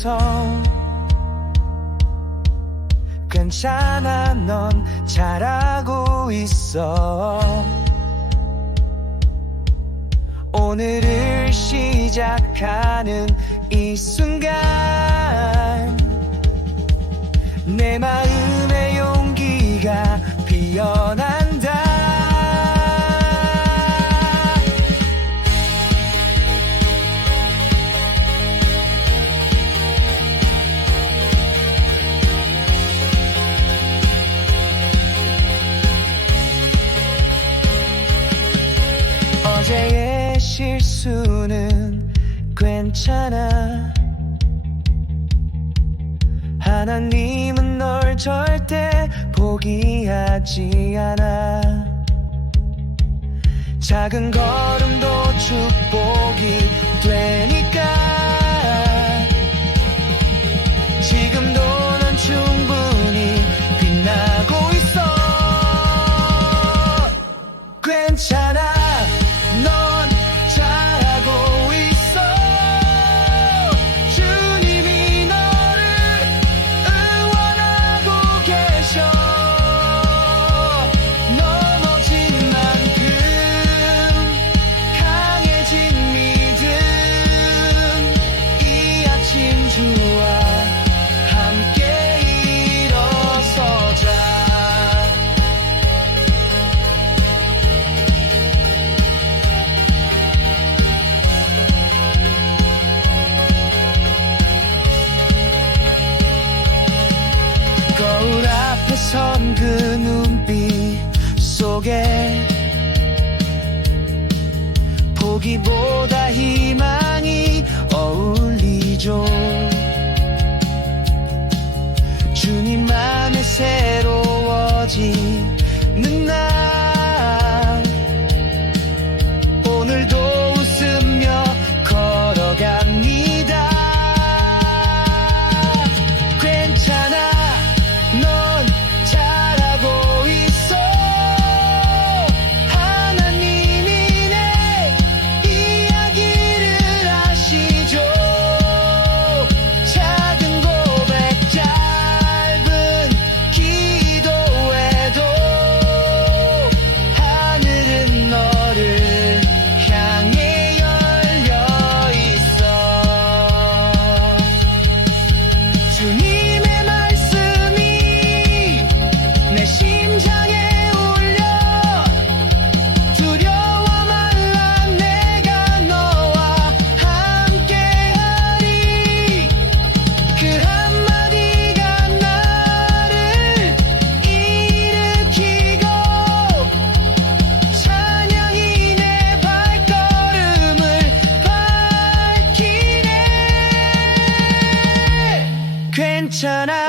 그 음성 괜찮아 넌 잘하고 있어. 오늘을 시작하는 이 순간 내 마음의 용기가 피어난 어제의 실수는 괜찮아. 하나님은 널 절대 포기하지 않아. 작은 걸음도 축복 포기보다 희망이 어울리죠 shine